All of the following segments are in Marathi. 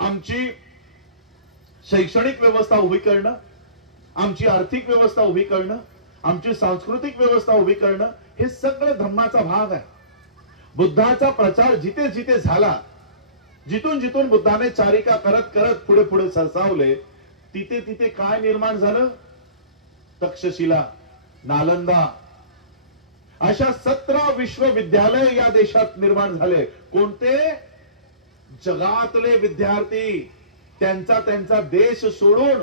आमची शैक्षणिक व्यवस्था उभी करणं, आमची आर्थिक व्यवस्था उभी करणं, आमची सांस्कृतिक व्यवस्था उभी करणं, हे सगळं धम्माचा भाग आहे. बुद्धाचा प्रचार जिथे जिथे झाला, जिथून जिथून बुद्धाने चारिका करत करत पुढे पुढे सरसावले, तिथे तिथे काय निर्माण झालं? तक्षशिला, नालंदा अशा 17 विश्वविद्यालय या देशात निर्माण झाले. कोणते? जगातले विद्यार्थी त्यांचा त्यांचा देश सोडून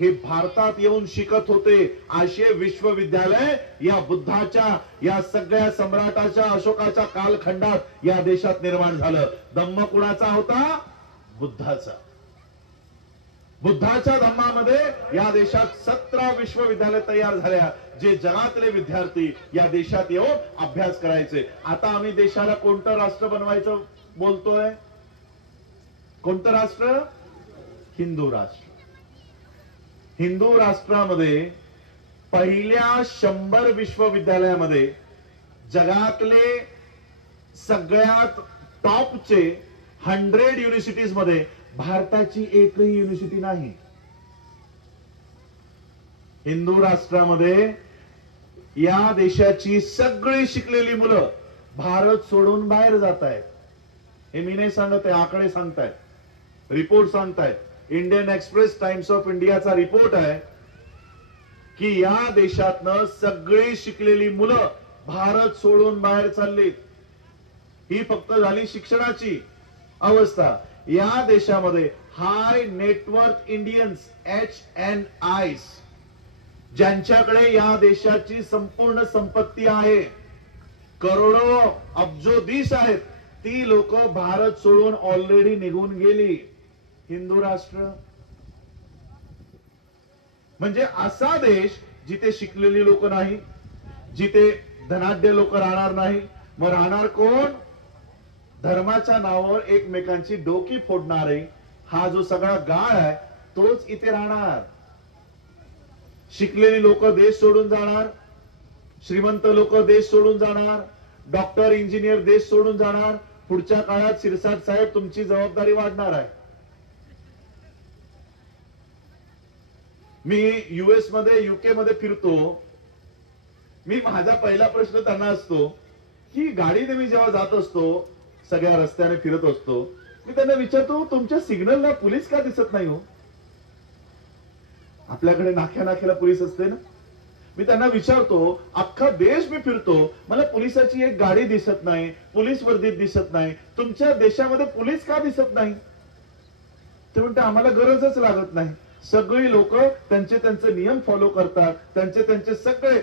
हे भारतात येऊन शिकत होते. असे विश्वविद्यालय या बुद्धाच्या, या सगळ्या सम्राटाच्या, अशोकाच्या कालखंडात या देशात निर्माण झालं. धम्म कुणाचा होता? बुद्धाचा. बुद्धाच्या धम्मामध्ये या देशात 17 विश्वविद्यालय तयार झाल्या, जे जगातले विद्यार्थी या देशात येऊन अभ्यास करायचे. आता आम्ही देशाला कोणतं राष्ट्र बनवायचं बोलतोय? कोणतं राष्ट्र? हिंदू राष्ट्र. हिंदू राष्ट्रामध्ये पहिल्या 100 विश्वविद्यालयामध्ये जगातले सगळ्यात टॉपचे 100 युनिव्हर्सिटीज मध्ये भारताची एकही युनिव्हर्सिटी नाही. हिंदू राष्ट्रामध्ये या देशाची सगळी शिकलेली मुलं भारत सोडून बाहेर जात आहेत. हे मी नाही सांगत आहे, आकडे सांगतायत, रिपोर्ट सांगतायत. इंडियन एक्सप्रेस टाइम्स ऑफ इंडियाचा रिपोर्ट आहे की या देशातनं सगळी शिकलेली मुलं भारत सोडून बाहेर चाललीत. ही फक्त झाली शिक्षणाची अवस्था. या देशामध्ये हाय नेटवर्क इंडियन्स, HNIs, ज्यांच्याकडे या देशाची संपूर्ण संपत्ती आहे, करोडो अब्जोदीश आहेत, ती लोक भारत सोडून ऑलरेडी निघून गेली. हिंदू राष्ट्र म्हणजे असा देश जिथे शिकलेली लोक नाही, जिथे धनाढ्य लोक राहणार नाही. मग राहणार कोण? धर्माच्या नावावर एकमेकांची डोकी फोडणारे हा जो सगळा गाळ आहे तोच इथे राहणार. शिकलेली लोक देश सोडून जाणार, श्रीमंत लोक देश सोडून जाणार, डॉक्टर इंजिनियर देश सोडून जाणार. पुढच्या काळात शिरसाट साहेब तुमची जबाबदारी वाढणार आहे. मी US मध्ये, UK मध्ये फिरतो. मी माझा पहिला प्रश्न त्यांना असतो की गाडीने मी जेव्हा जात असतो, सगळ्या रस्त्याने फिरत असतो, मी त्यांना विचारतो तुमच्या सिग्नलला पोलीस का दिसत नाही हो? आपल्याकडे नाक्या नाक्याला पोलीस असते ना. मी त्यांना विचारतो, अख्खा देश मी फिरतो, मला पोलिसाची एक गाडी दिसत नाही, पोलीस वर्दीत दिसत नाही, तुमच्या देशामध्ये पोलीस का दिसत नाही? ते म्हणते आम्हाला गरजच लागत नाही. सगळी लोक त्यांचे त्यांचे नियम फॉलो करतात, त्यांचे त्यांचे सगळे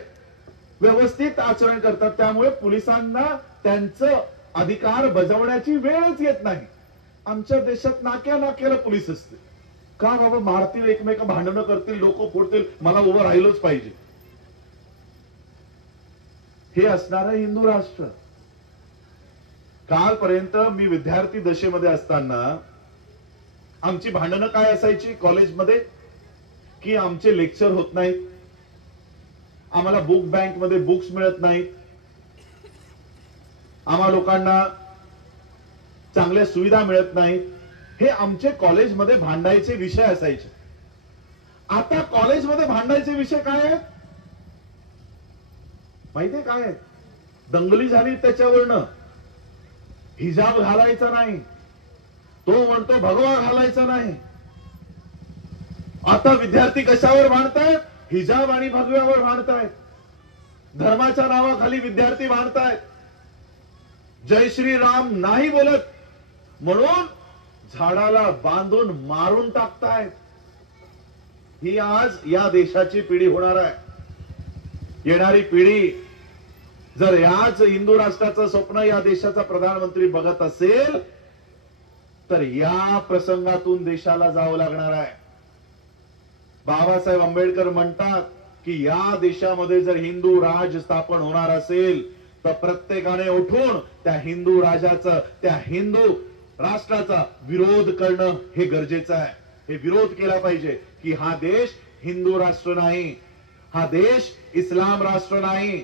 व्यवस्थित आचरण करतात. त्यामुळे पोलिसांना त्यांचं अधिकार बजावण्याची वेळच येत नाही. आमच्या देशात नाक्या नाक्याला पोलीस असते. का बाबा? मारतील, एकमेक भांडणं करतील, लोक फोडतील, मला उभं राहिलंच पाहिजे. हे असणारं हिंदू राष्ट्र. कालपर्यंत मी विद्यार्थी दशेमध्ये असताना आमची भांडणं काय असायची कॉलेजमध्ये? की आमचे लेक्चर होत नाहीत, आम्हाला बुक बँक मध्ये बुक्स मिळत नाहीत, आम्हा लोकांना चांगल्या सुविधा मिळत नाहीत. हे आमचे कॉलेजमध्ये भांडायचे विषय असायचे. आता कॉलेजमध्ये भांडायचे विषय काय आहेत माहितीये काय आहेत? दंगली झाली त्याच्यावरनं. हिजाब घालायचा नाही, तो म्हणतो भगवा घालायचा नाही. आता विद्यार्थी कशावर भांडतायत? हिजाब आणि भगव्यावर भांडतायत. धर्माच्या नावाखाली विद्यार्थी भांडतायत. जय श्री राम नाही बोलत म्हणून झाडाला बांधून मारून टाकतायत. ही आज या देशाची पिढी होणार आहे. येणारी पिढी जर याच हिंदू राष्ट्राचं स्वप्न या देशाचा प्रधानमंत्री बघत असेल तर या प्रसंगातून देशाला जावं लागणार आहे. बाबासाहेब आंबेडकर म्हणतात की या देशामध्ये जर हिंदू राज स्थापन होणार असेल तर प्रत्येकाने उठून त्या हिंदू राजाचा, त्या हिंदू राष्ट्राचा विरोध करणं हे गरजेचं आहे. हे विरोध केला पाहिजे की हा देश हिंदू राष्ट्र नाही, हा देश इस्लाम राष्ट्र नाही,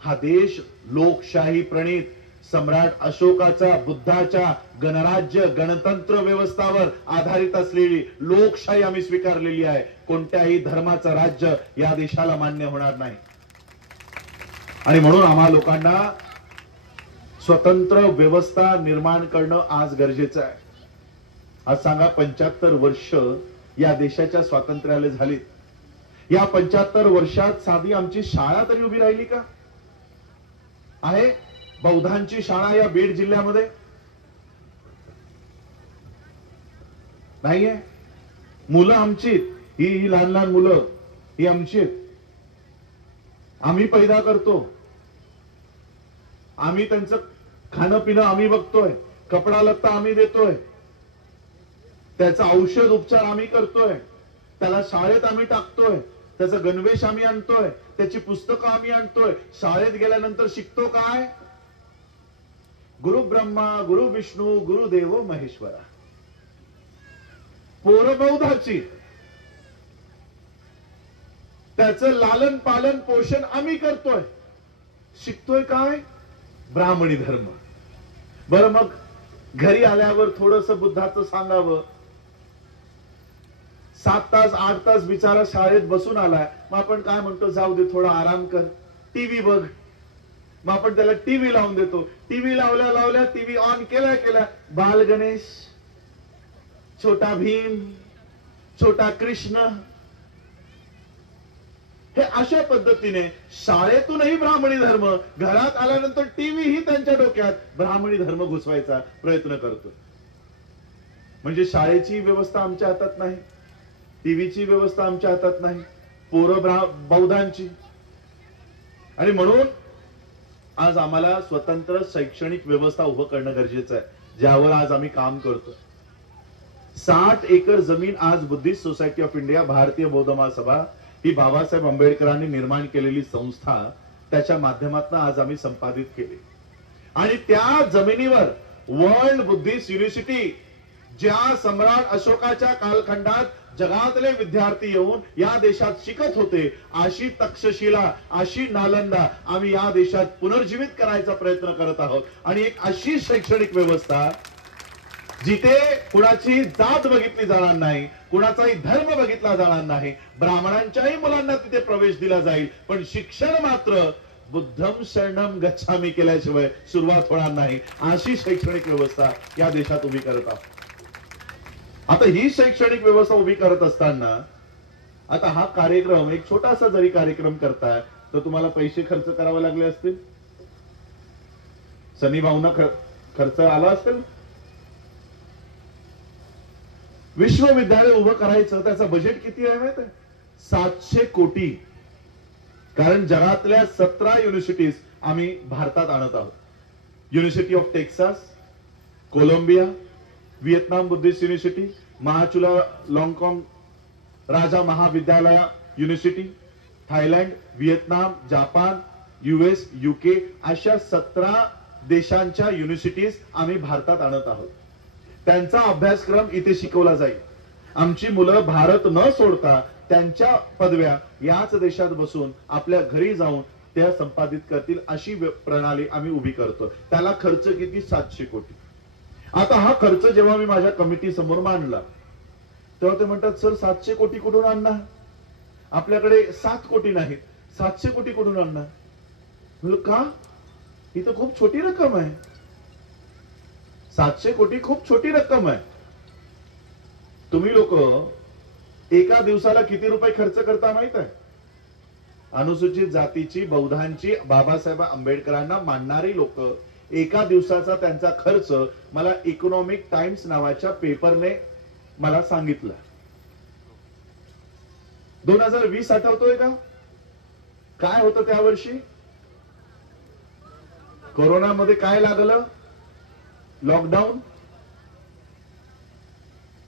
हा देश लोकशाही प्रणित सम्राट अशोकाच्या बुद्धाच्या गणराज्य गणतंत्र व्यवस्थावर आधारित असलेली लोकशाही आम्ही स्वीकारलेली आहे. कोणत्याही धर्माचं राज्य या देशाला मान्य होणार नाही. आणि म्हणून आम्हा लोकांना स्वतंत्र व्यवस्था निर्माण करणं आज गरजेचं आहे. आज सांगा 75 वर्ष या देशाच्या स्वातंत्र्याला झालीत. या 75 वर्षात साधी आमची शाळा तरी उभी राहिली का? आहे बौद्धांची शाळा या बीड जिल्ह्यामध्ये? नाहीये. मुलं आमची, ही लहान लहान मुलं ही आमची, आम्ही पैदा करतो, आम्ही त्यांचं खाणं पिणं आम्ही बघतोय, कपडा लत्ता आम्ही देतोय, त्याचा औषध उपचार आम्ही करतोय, त्याला शाळेत आम्ही टाकतोय, त्याचा गणवेश आम्ही आणतोय, त्याची पुस्तकं आम्ही आणतोय. शाळेत गेल्यानंतर शिकतो काय? गुरु ब्रह्मा गुरु विष्णू गुरुदेव महेश्वरा. पोरं बौद्धाची, त्याचं लालन पालन पोषण आम्ही करतोय. शिकतोय काय? ब्राह्मणी धर्म. बरं मग घरी आल्यावर थोडस बुद्धाचं सांगावं. 7 तास 8 तास बिचारा शाळेत बसून आलाय, मग आपण काय म्हणतो? जाऊ दे थोडा आराम कर, टीव्ही बघ. मग आपण त्याला टीव्ही लावून देतो. टीव्ही लावल्या लावल्या टीव्ही ऑन केल्या बाल गणेश, छोटा भीम, छोटा कृष्ण, हे अशा पद्धतीने शाळेतूनही ब्राह्मणी धर्म, घरात आल्यानंतर टीव्ही ही त्यांच्या डोक्यात ब्राह्मणी धर्म घुसवायचा प्रयत्न करतो. म्हणजे शाळेची व्यवस्था आमच्या हातात नाही, टीव्हीची व्यवस्था आमच्या हातात नाही, पोरं बौद्धांची. आणि म्हणून आज आम्हाला स्वतंत्र शैक्षणिक व्यवस्था उभं करणं गरजेचं आहे, ज्यावर आज आम्ही काम करतो. 60 एकर जमीन आज बुद्धिस्ट सोसायटी ऑफ इंडिया, भारतीय बौद्ध महासभा, ही बाबासाहेब आंबेडकरांनी निर्माण केलेली संस्था, त्याच्या माध्यमातून आज आम्ही संपादित केली. आणि त्या जमिनीवर वर्ल्ड बुद्धिस्ट युनिव्हर्सिटी, ज्या सम्राट अशोकाच्या कालखंडात जगातले विद्यार्थी येऊन या देशात शिकत होते, अशी तक्षशिला, अशी नालंदा आम्ही या देशात पुनर्जीवित करायचा प्रयत्न करत आहोत. आणि एक अशी शैक्षणिक व्यवस्था जिथे कुणाची जात बघितली जाणार नाही, कुणाचाही धर्म बघितला जाणार नाही, ब्राह्मणांच्याही मुलांना तिथे प्रवेश दिला जाईल, पण शिक्षण मात्र बुद्धम शरणम गच्छामी केल्याशिवाय सुरुवात होणार नाही. अशी शैक्षणिक व्यवस्था या देशात उभी करत आहोत. आता ही शैक्षणिक व्यवस्था उभी करत असताना आता हा कार्यक्रम, एक छोटासा जरी कार्यक्रम करताय तर तुम्हाला पैसे खर्च करावे लागले असतील, सनी भावना खर्च आला असेल. विश्वविद्यालय उभं करायचं त्याचं बजेट किती आहे माहिती आहे? 700 कोटी. कारण जगातल्या 17 युनिव्हर्सिटीज आम्ही भारतात आणत आहोत. University of Texas, Columbia, Vietnam Buddhist university, Mahachulalongkornrajavidyalaya university, Thailand, Vietnam, Japan, US, UK अशा 17 देशांच्या युनिव्हर्सिटीज आम्ही भारतात आणत आहोत. त्यांचा अभ्यासक्रम इथे शिकवला जाईल. आमची मुलं भारत न सोडता त्यांच्या पदव्या याच देशात बसून आपल्या घरी जाऊन त्या संपादित करतील, अशी प्रणाली आम्ही उभी करतो. त्याला खर्च किती? 700 कोटी. आता हा खर्च जेव्हा मी माझ्या कमिटी समोर मांडला तेव्हा ते म्हणतात, सर 700 कोटी कुठून आणणार? आपल्याकडे 7 कोटी नाहीत, 700 कोटी कुठून आणणार? म्हणलं का? ही तर खूप छोटी रक्कम आहे. 700 कोटी खूप छोटी रक्कम आहे. तुम्ही लोक एका दिवसाला किती रुपये खर्च करता माहित आहे? अनुसूचित जातीची, बौद्धांची, बाबासाहेब आंबेडकरांना मानणारी लोक एका दिवसाचा त्यांचा खर्च मला इकॉनॉमिक टाइम्स नावाच्या पेपरने मला सांगितलं. 2020 आठवतोय का? काय होतं त्या वर्षी? कोरोनामध्ये काय लागलं? लॉकडाऊन.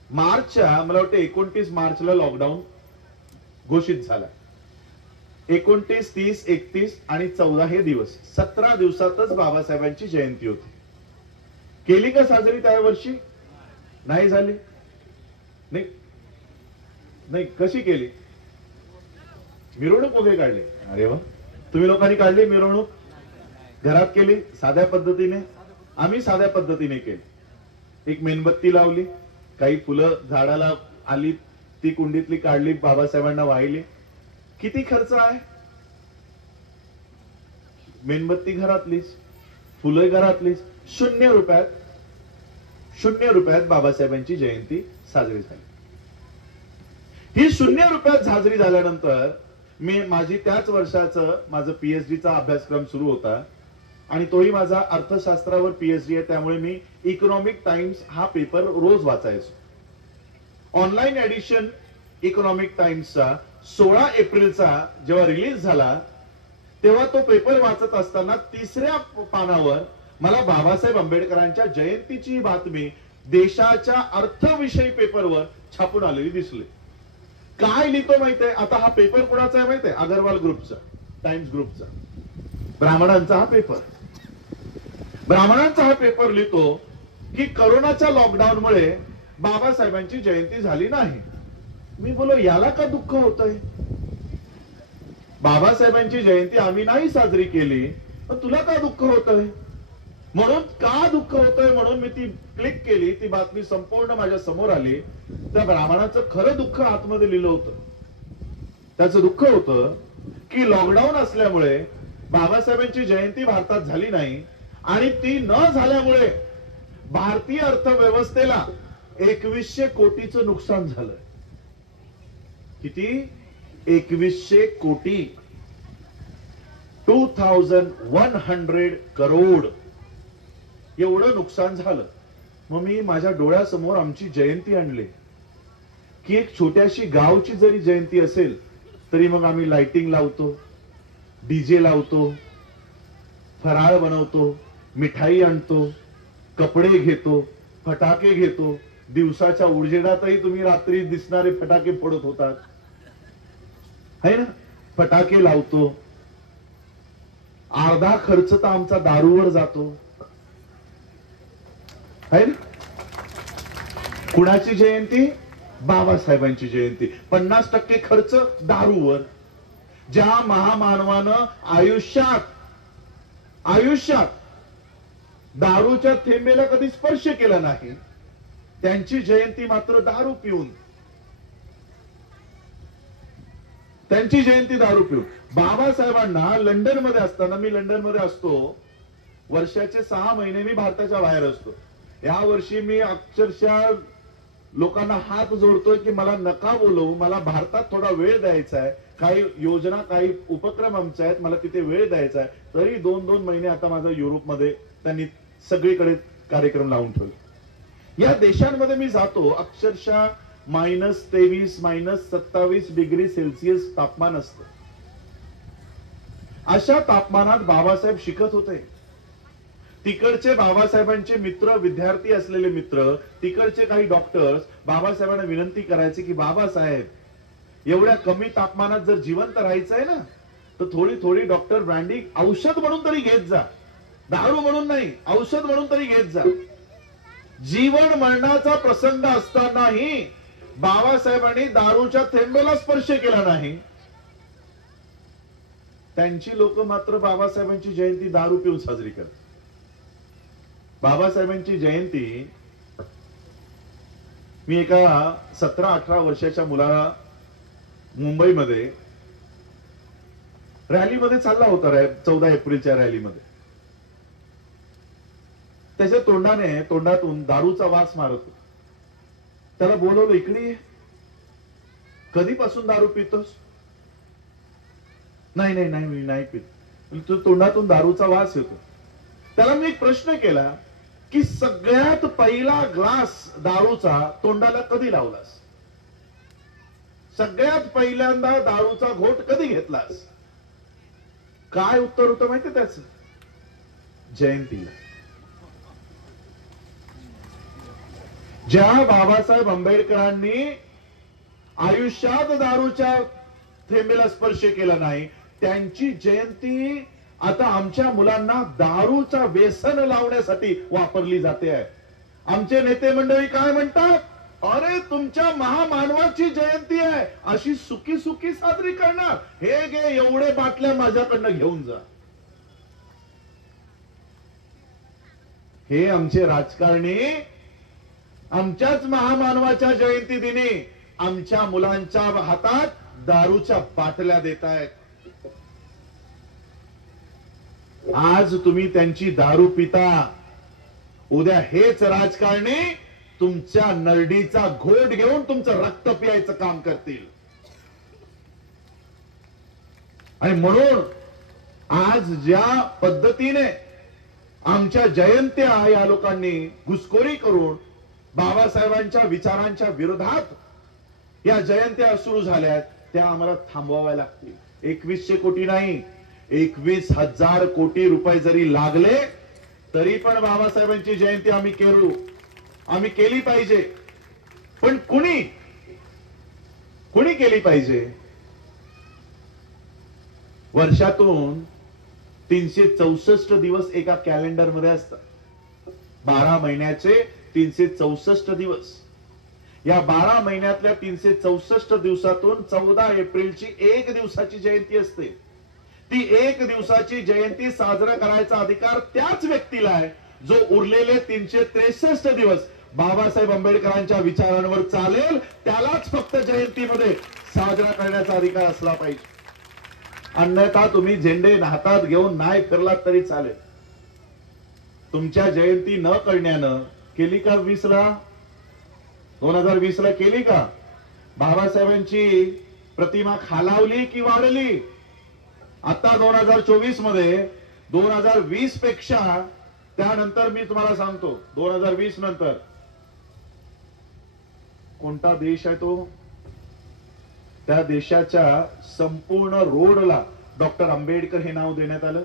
मार्चच्या, मला वाटतं 29 मार्चला लॉकडाऊन घोषित झाला. 29, 30, 31 आणि 14 हे दिवस, 17 दिवसातच बाबासाहेबांची जयंती होती. केली का साजरी त्या वर्षी? नाही झाली. नाही कशी केली? मिरवणूक वगैरे काढली. अरे वा, तुम्ही लोकांनी काढली मिरवणूक? घरात केली साध्या पद्धतीने, आम्ही साध्या पद्धतीने केली. एक मेणबत्ती लावली, काही फुलं झाडाला आली, ती कुंडीतली काढली, बाबासाहेबांना वाहिली. किती खर्च आहे? मेणबत्ती घरातलीच, फुलं घरातलीच. 0 रुपयात, 0 रुपयात बाबासाहेबांची जयंती साजरी झाली. ही 0 रुपयात साजरी झाल्यानंतर माझी त्याच वर्षाचं माझं पीएचडीचा अभ्यासक्रम सुरू होता आणि तोही माझा अर्थशास्त्रावर पीएचडी आहे. त्यामुळे मी इकॉनॉमिक टाइम्स हा पेपर रोज वाचायचो. ऑनलाईन एडिशन इकॉनॉमिक टाइम्सचा 16 एप्रिलचा जेव्हा रिलीज झाला तेव्हा तो पेपर वाचत असताना 3ऱ्या पानावर मला बाबासाहेब आंबेडकरांच्या जयंतीची बातमी देशाच्या अर्थविषयी पेपरवर छापून आलेली दिसली. काय लिहितो माहितीये? आता हा पेपर कोणाचा आहे माहितीये? अग्रवाल ग्रुपचा, टाइम्स ग्रुपचा, ब्राह्मणांचा हा पेपर. ब्राह्मणांचा हा पेपर लिहितो की करोनाच्या लॉकडाऊनमुळे बाबासाहेबांची जयंती झाली नाही. मी बोलो याला का दुःख होतंय? बाबासाहेबांची जयंती आम्ही नाही साजरी केली, पण तुला का दुःख होतंय? म्हणून का दुःख होतंय म्हणून मी ती क्लिक केली, ती बातमी संपूर्ण माझ्या समोर आली. त्या ब्राह्मणाचं खरं दुःख आतमध्ये लिहिलं होतं. त्याचं दुःख होतं की लॉकडाऊन असल्यामुळे बाबासाहेबांची जयंती भारतात झाली नाही आणि ती न झाल्यामुळे भारतीय अर्थव्यवस्थेला 2100 कोटीचं नुकसान झालं. किती? 2100 कोटी, 2100 करोड एवढं नुकसान झालं. मग मी माझ्या डोळ्यासमोर आमची जयंती आणली की एक छोट्याशी गावची जरी जयंती असेल तरी मग आम्ही लाइटिंग लावतो, डीजे लावतो, फराळ बनवतो, मिठाई आणतो, कपडे घेतो, फटाके घेतो. दिवसाच्या उजेडातही तुम्ही रात्री दिसणारे फटाके फोडत होतात है ना? फटाके लावतो. अर्धा खर्च तर आमचा दारूवर जातो है ना? कुणाची जयंती? बाबासाहेबांची जयंती. 50% खर्च दारूवर. ज्या महामानवानं आयुष्यात दारूच्या थेंबेला कधी स्पर्श केला नाही, त्यांची जयंती मात्र दारू पिऊन. त्यांची जयंती दारू पिऊन. बाबासाहेबांना लंडन मध्ये असताना, मी लंडन मध्ये असतो, वर्षाचे 6 महिने मी भारताच्या बाहेर असतो. या वर्षी मी अक्षरशः लोकांना हात जोडतोय की मला नका बोलवू, मला भारतात थोडा वेळ द्यायचा आहे, काही योजना काही उपक्रम आमचे आहेत, मला तिथे वेळ द्यायचा आहे. तरी 2-2 महिने आता माझा युरोपमध्ये त्यांनी सगळीकडे कार्यक्रम लावून ठेवले. या देशांमध्ये मी जातो, अक्षरशः -23, -27 डिग्री सेल्सिअस तापमान असतं. अशा तापमानात बाबासाहेब शिकत होते. तिकडचे बाबासाहेबांचे मित्र, विद्यार्थी असलेले मित्र, तिकडचे काही डॉक्टर्स बाबासाहेबांना विनंती करायचे की बाबासाहेब एवढ्या कमी तापमानात जर जिवंत राहायचं आहे ना तर थोडी थोडी डॉक्टर ब्रँडी औषध म्हणून तरी घेत जा, दारू म्हणून नाही, औषध म्हणून तरी घेत जा. जीवन मरणाचा प्रसंग असतानाही बाबासाहेबांनी दारूच्या थेंबेला स्पर्श केला नाही. त्यांची लोक मात्र बाबासाहेबांची जयंती दारू पिऊन साजरी करतात. बाबासाहेबांची जयंती, मी एका 17-18 वर्षाच्या मुलाला मुंबईमध्ये रॅलीमध्ये चालला होता, 14 एप्रिलच्या रॅलीमध्ये. त्याच्या तोंडातून दारूचा वास मारत होता. त्याला बोलवलं, इकडे कधीपासून दारू पितोस? नाही मी नाही पित. तो तोंडातून दारूचा वास येतो. त्याला मी एक प्रश्न केला की सगळ्यात पहिला ग्लास दारूचा तोंडाला कधी लावलास? सगळ्यात पहिल्यांदा दारूचा घोट कधी घेतलास? काय उत्तर होतं माहिती त्याचं? जयंतीला. ज्या बाबासाहेब आंबेडकरांनी आयुष्यात दारूच्या थेंबेला स्पर्श केला नाही, त्यांची जयंती आता आमच्या मुलांना दारूचा व्यसन लावण्यासाठी वापरली जाते आहे. आमचे नेते मंडळी काय म्हणतात? अरे तुमच्या महामानवाची जयंती आहे, अशी सुकी सुकी साजरी करणार? हे घे, एवढे बाटल्या माझ्याकडनं घेऊन जा. हे आमचे राजकारणी आमच्याच महामानवाच्या जयंती दिनी आमच्या मुलांच्या हातात दारूच्या बाटल्या देत आहेत. आज तुम्ही त्यांची दारू पिता, उद्या हेच राजकारणी तुमच्या नरडीचा घोट घेऊन तुमचं रक्त पियायचं काम करतील. आणि म्हणून आज ज्या पद्धतीने आमच्या जयंत्या या लोकांनी घुसखोरी करून बाबासाहेबांच्या विचारांच्या विरोधात या जयंत्या सुरू झाल्यात, त्या आम्हाला थांबवाव्या लागतील. 2100 कोटी नाही, 21,000 कोटी रुपये जरी लागले तरी पण बाबासाहेबांची जयंती आम्ही केली पाहिजे. पण कुणी केली पाहिजे? वर्षातून 364 दिवस एका कॅलेंडर मध्ये असतात. 12 महिन्याचे 364 दिवस. या 12 महिन्यातल्या 364 दिवसातून 14 एप्रिलची एक दिवसाची जयंती असते. ती एक दिवसाची जयंती साजरा करायचा अधिकार त्याच व्यक्तीला आहे जो उरलेले 363 दिवस बाबासाहेब आंबेडकरांच्या विचारांवर चालेल. त्यालाच फक्त जयंतीमध्ये साजरा करण्याचा अधिकार असला पाहिजे. अन्यथा तुम्ही झेंडे हातात घेऊन नाही फिरलात तरी चालेल. तुमच्या जयंती न करण्यानं केली का 2020 ला केली का? बाबासाहेबांची प्रतिमा खालावली की वाढली? आता 2024 मध्ये 2020 पेक्षा त्यानंतर मी तुम्हाला सांगतो 2020 नंतर कोणता देश आहे तो? त्या देशाच्या संपूर्ण रोडला डॉक्टर आंबेडकर हे नाव देण्यात आलं.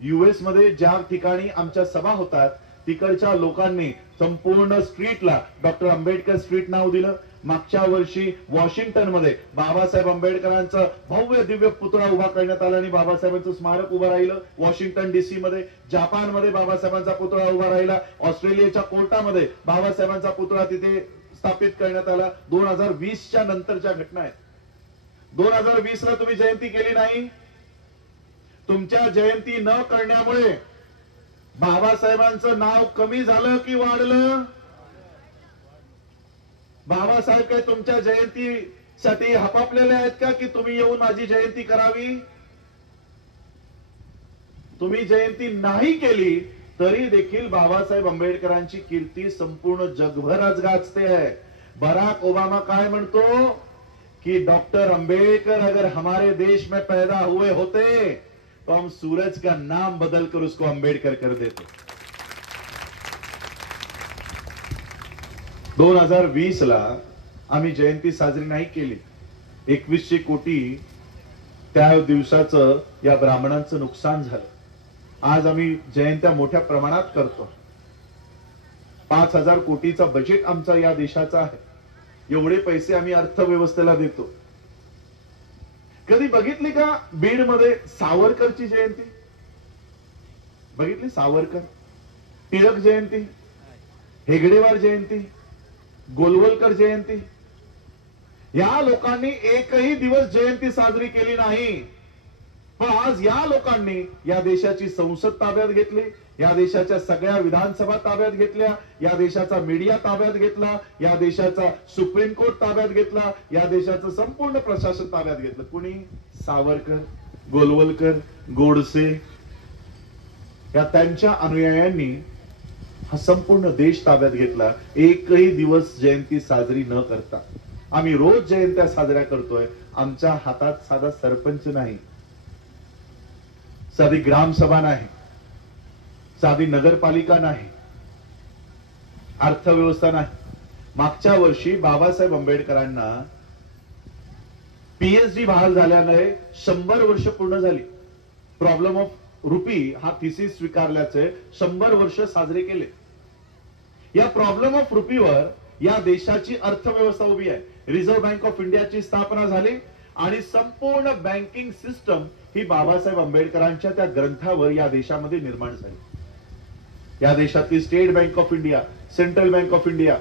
युएस मध्ये ज्या ठिकाणी आमच्या सभा होतात तिकडच्या लोकांनी संपूर्ण स्ट्रीटला डॉक्टर आंबेडकर स्ट्रीट नाव दिलं. मागच्या वर्षी वॉशिंग्टन मध्ये बाबासाहेब आंबेडकरांचं भव्य दिव्य पुतळा उभा करण्यात आला आणि बाबासाहेबांचं स्मारक उभं राहिलं. वॉशिंग्टन डीसी मध्ये, जपान मध्ये बाबासाहेबांचा पुतळा उभा राहिला. ऑस्ट्रेलियाच्या कोर्टामध्ये बाबासाहेबांचा पुतळा तिथे स्थापित करण्यात आला. 2020च्या नंतरच्या घटना आहेत. 2020 ला तुम्ही जयंती केली नाही. तुमच्या जयंती न करण्यामुळे बाबासाहेबांचं नाव कमी झालं की वाढलं? बाबासाहेब काय तुमच्या जयंतीसाठी हपापलेले आहेत का की तुम्ही येऊन माझी जयंती करावी? तुम्ही जयंती नाही केली तरी देखील बाबासाहेब आंबेडकरांची कीर्ती संपूर्ण जगभर आज गाजते आहे. बराक ओबामा काय म्हणतो कि डॉक्टर अंबेडकर अगर हमारे देश में पैदा हुए होते तो हम सूरज का नाम बदलकर उसको अंबेडकर कर देते. 2020 ला आम्ही जयंती साजरी नाही केली. 2100 कोटी त्या दिवसाचं या ब्राह्मणांचं नुकसान झालं. आज आम्ही जयंत्या मोठ्या प्रमाणात करतो. 5000 कोटीचा बजेट आमचा या देशाचा आहे. एवढे पैसे आम्ही अर्थव्यवस्थेला देतो. कधी बघितली का बीड मध्ये सावरकरची जयंती? बघितली? सावरकर, टिळक जयंती, हेगडेवार जयंती, गोलवलकर जयंती. या लोकांनी एकही दिवस जयंती साजरी केली नाही. पण आज या लोकांनी या देशाची संसद ताब्यात घेतली, या देशाच्या सगळ्या विधानसभा ताब्यात घेतल्या, या देशाचा मीडिया ताब्यात घेतला, या देशाचा सुप्रीम कोर्ट ताब्यात घेतला, या देशाचं संपूर्ण प्रशासन ताब्यात घेतलं. कुणी? सावरकर, गोलवलकर, गोडसे या त्यांच्या अनुयायांनी हा संपूर्ण देश ताब्यात घेतला. एकही दिवस जयंती साजरी न करता आम्ही रोज जयंत्या साजऱ्या करतोय. आमच्या हातात साधा सरपंच नाही, साधी ग्रामसभा नाही, साधी नगरपालिका नाही, अर्थव्यवस्था नाही. मागच्या वर्षी बाबासाहेब आंबेडकरांना पीएचडी बहाल झाल्याने 100 वर्ष पूर्ण झाली. प्रॉब्लेम ऑफ रुपी हा थिसिस स्वीकारल्याचे 100 वर्ष साजरे केले. या प्रॉब्लेम ऑफ रुपीवर या देशाची अर्थव्यवस्था उभी आहे. रिझर्व्ह बँक ऑफ इंडियाची स्थापना झाली आणि संपूर्ण बँकिंग सिस्टम ही बाबासाहेब आंबेडकरांच्या त्या ग्रंथावर या देशामध्ये निर्माण झाली. या देशातली state Bank of India, central bank of India,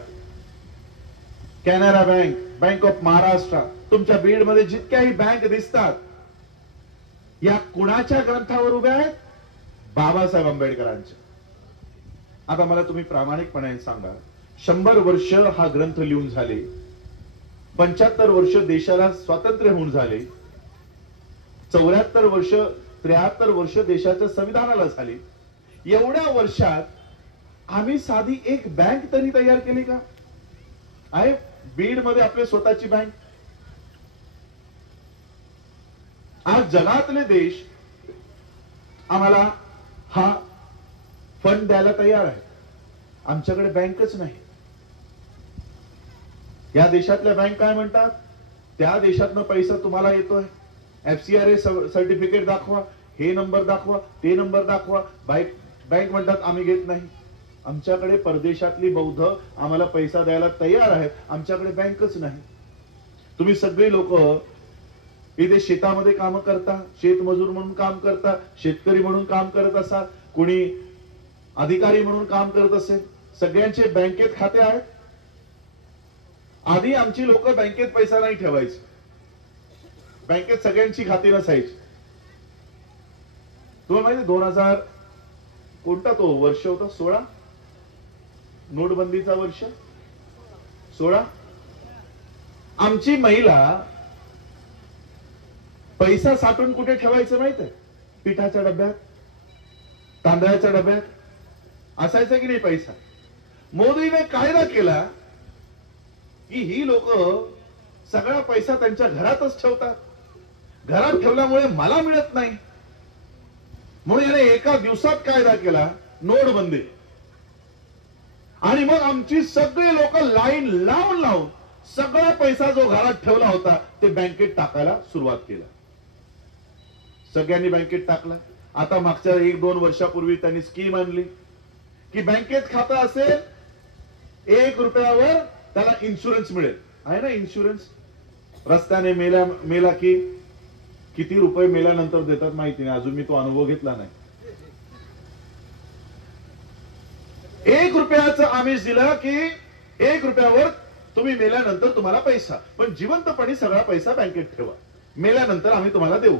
Canara bank, bank of Maharashtra, तुमच्या बीड मध्ये जितक्याही बँक दिसतात या कुणाच्या ग्रंथावर उभ्या आहेत? बाबासाहेब आंबेडकरांच्या. आता मला तुम्ही प्रामाणिकपणे सांगा, 100 वर्ष हा ग्रंथ लिहून झाले, 75 वर्ष देशाला स्वातंत्र्य होऊन झाले, 74 वर्ष 73 वर्ष देशाच्या संविधानाला झाले. एवढ्या वर्षात आम्ही साधी एक बँक तरी तयार केली का? आहे बीड मध्ये आपली स्वतःची बँक. आज जगातले देश आम्हाला हा फंड द्यायला तयार आहे, आमच्याकडे बँकच नाही. या देशातल्या बँक काय म्हणतात? त्या देशातनं पैसा तुम्हाला येतोय, FCRA सर्टिफिकेट दाखवा, हे नंबर दाखवा, ते नंबर दाखवा. बँक म्हणतात आम्ही घेत नाही. आमच्याकडे परदेशातली बौद्ध आम्हाला पैसा द्यायला तयार आहेत, आमच्याकडे बँकच नाही. तुम्ही सगळे लोक इथे शेतामध्ये काम करता, शेतमजूर म्हणून काम करता, शेतकरी म्हणून काम करत असाल, कुणी अधिकारी म्हणून काम करत असेल, सगळ्यांचे बँकेत खाते आहेत. आधी आमची लोक बँकेत पैसा नाही ठेवायची, बँकेत सगळ्यांची खाती नसायची. तुम्हाला माहिती 2000 कोणता तो वर्ष होता? 16 नोटबंदीचा वर्ष 16. आमची महिला पैसा साठवून कुठे ठेवायचं माहित आहे? पिठाच्या डब्यात, तांदळाच्या डब्यात असायचा की नाही पैसा. मोदीने कायदा केला की ही लोक सगळा पैसा त्यांच्या घरातच ठेवतात. घरात ठेवल्यामुळे मला मिळत नाही, म्हणून याने एका दिवसात कायदा केला, नोटबंदी. आणि मग आमची सगळे लोक लाईन लावून लावून सगळा पैसा जो घरात ठेवला होता ते बँकेत टाकायला सुरुवात केला. सगळ्यांनी बँकेत टाकला. आता मागच्या 1-2 वर्षापूर्वी त्यांनी स्कीम आणली की बँकेत खातं असेल 1 रुपयावर त्याला इन्शुरन्स मिळेल. आहे ना इन्शुरन्स? रस्त्याने मेला की किती रुपये मेल्यानंतर देतात माहिती नाही, अजून मी तो अनुभव घेतला नाही. 1 रुपयाचं आमिष दिलं की 1 रुपयावर तुम्ही मेल्यानंतर तुम्हाला पैसा, पण जिवंतपणी सगळा पैसा बँकेत ठेवा, मेल्यानंतर आम्ही तुम्हाला देऊ.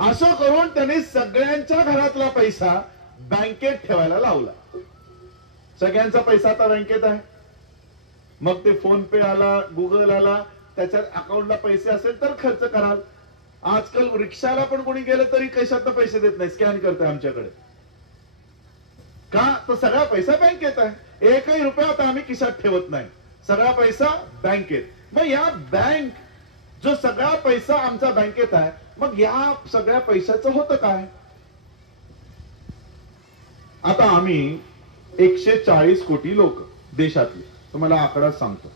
असं करून त्यांनी सगळ्यांच्या घरातला पैसा बँकेत ठेवायला लावला. सगळ्यांचा पैसा आता बँकेत आहे. मग ते फोन पे आला, गुगल आला, त्याच्यात अकाउंटला पैसे असेल तर खर्च कराल. आजकाल रिक्षाला पण कोणी गेलं तरी कशात पैसे देत नाही, स्कॅन करते आमच्याकडे. का? तर सगळा पैसा बँकेत आहे. 1ही रुपया आता आम्ही खिशात ठेवत नाही, सगळा पैसा बँकेत. मग या बँक जो सगळा पैसा आमचा बँकेत आहे, मग या सगळ्या पैशाचं होतं काय? आता आम्ही 140 कोटी लोक देशातले, तुम्हाला आकडा सांगतो,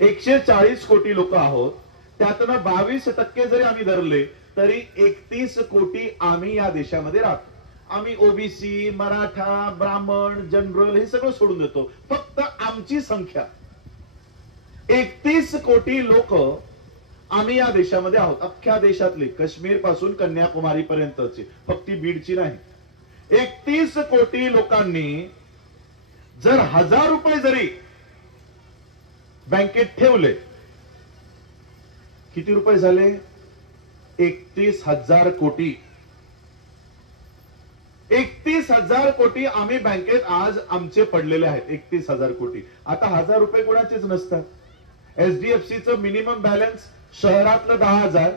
140 कोटी लोक आहोत. त्यातनं 22% जरी आम्ही धरले तरी 31 कोटी आम्ही या देशामध्ये राहतो. आम्ही ओबीसी, मराठा, ब्राह्मण, जनरल हे सगळं सोडून देतो. फक्त आमची संख्या 31 कोटी लोक आम्ही या देशामध्ये आहोत. अख्ख्या देशातले, काश्मीर पासून कन्याकुमारी पर्यंतची, फक्त बीडची नाही. 31 कोटी लोकांनी जर 1000 रुपये जरी बँकेत ठेवले, किती रुपये झाले? 31,000 कोटी. 31,000 कोटी आम्ही बँकेत आज आमचे पडलेले आहेत. 31,000 कोटी. आता 1000 रुपये कोणाचेच नसतात. एचडीएफसीचं मिनिमम बॅलन्स शहरातलं 10,000,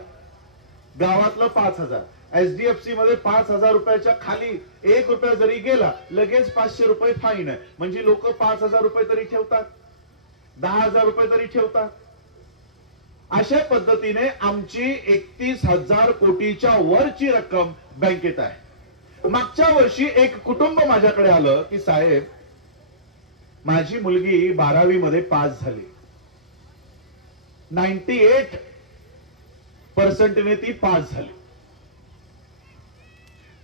गावातलं 5,000. एचडीएफसी मध्ये 5,000 रुपयाच्या खाली 1 रुपया जरी गेला लगेच 500 रुपये फाईन आहे. म्हणजे लोक 5,000 रुपये तरी ठेवतात, 10,000 रुपये तरी ठेवतात. अशा पद्धतीने आमची 31,000 कोटीच्या वरची रक्कम बँकेत आहे. मागच्या वर्षी एक कुटुंब माझ्याकडे आलं की साहेब, माझी मुलगी 12वी मध्ये पास झाली, 98% ने ती पास झाली.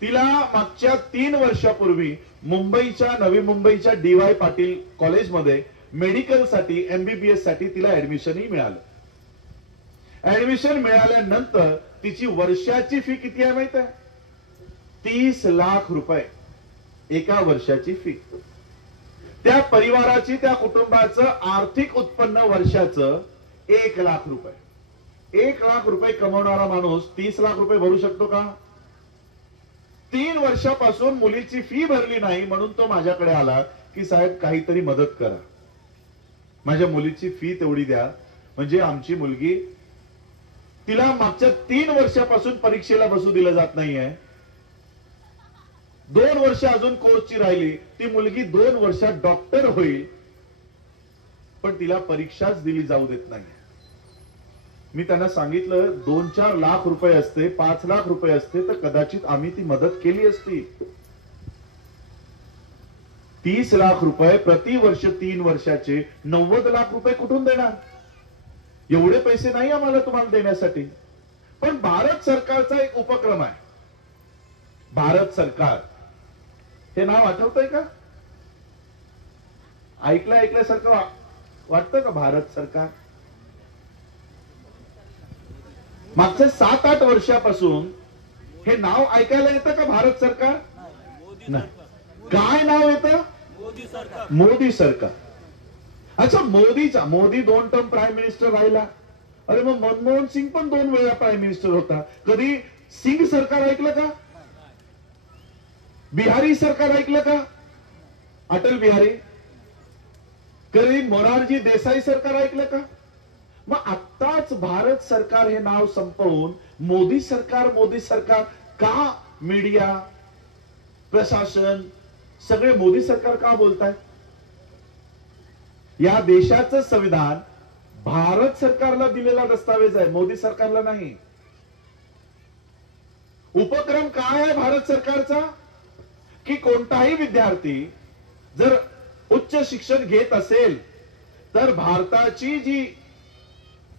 तिला मागच्या 3 वर्षापूर्वी मुंबईच्या, नवी मुंबईच्या DY पाटील कॉलेजमध्ये मेडिकल साठी, MBBS साठी तिला ऍडमिशनही मिळालं. ऍडमिशन मिळाल्यानंतर तिची वर्षाची फी किती आहे माहित आहे? 30 लाख रुपये एका वर्षाची फी. त्या परिवाराची, त्या कुटुंबाचं आर्थिक उत्पन्न वर्षाचं 1 लाख रुपये. 1 लाख रुपये कमवणारा माणूस 30 लाख रुपये भरू शकतो का? 3 वर्षापासून मुलीची फी भरली नाही म्हणून तो माझ्याकडे आला की साहेब काहीतरी मदत करा, माझ्या मुलीची फी तेवढी द्या, म्हणजे आमची मुलगी, तिला मागच्या 3 वर्षापासून परीक्षेला बसू दिलं जात नाहीये, 2 वर्ष अजून कोर्सची राहिली, ती मुलगी 2 वर्षात डॉक्टर होईल, पण तिला परीक्षाच दिली जाऊ देत नाही. मी त्यांना सांगितलं 2-4 लाख रुपये असते, 5 लाख रुपये असते तर कदाचित आम्ही ती मदत केली असती. 30 लाख रुपये प्रति वर्ष 3 वर्षाचे 90 लाख रुपये कुठून देणार? एवढे पैसे नाही आम्हाला तुम्हाला देण्यासाठी. पण भारत सरकारचा एक उपक्रम आहे, भारत सरकार, हे नाव आठवतंय का? ऐकल्यासारखं वाटतं का भारत सरकार? मागच्या 7-8 वर्षापासून हे नाव ऐकायला येतं का भारत सरकार? नाही. काय नाव येतं? मोदी सरकार. अच्छा, मोदी 2 टर्म प्राईम मिनिस्टर राहिला. अरे मग मनमोहन सिंग पण 2 वेळा प्राईम मिनिस्टर होता. कधी सिंग सरकार ऐकलं का? बिहारी सरकार ऐकलं का? अटल बिहारी. कधी मोरारजी देसाई सरकार ऐकलं का? मग आत्ताच भारत सरकार हे नाव संपवून मोदी सरकार का? मीडिया, प्रशासन सगळे मोदी सरकार का बोलताय? या देशाचं संविधान भारत सरकारला दिलेला दस्तावेज आहे, मोदी सरकारला नाही. उपक्रम काय आहे भारत सरकारचा? की कोणताही विद्यार्थी जर उच्च शिक्षण घेत असेल तर भारताची जी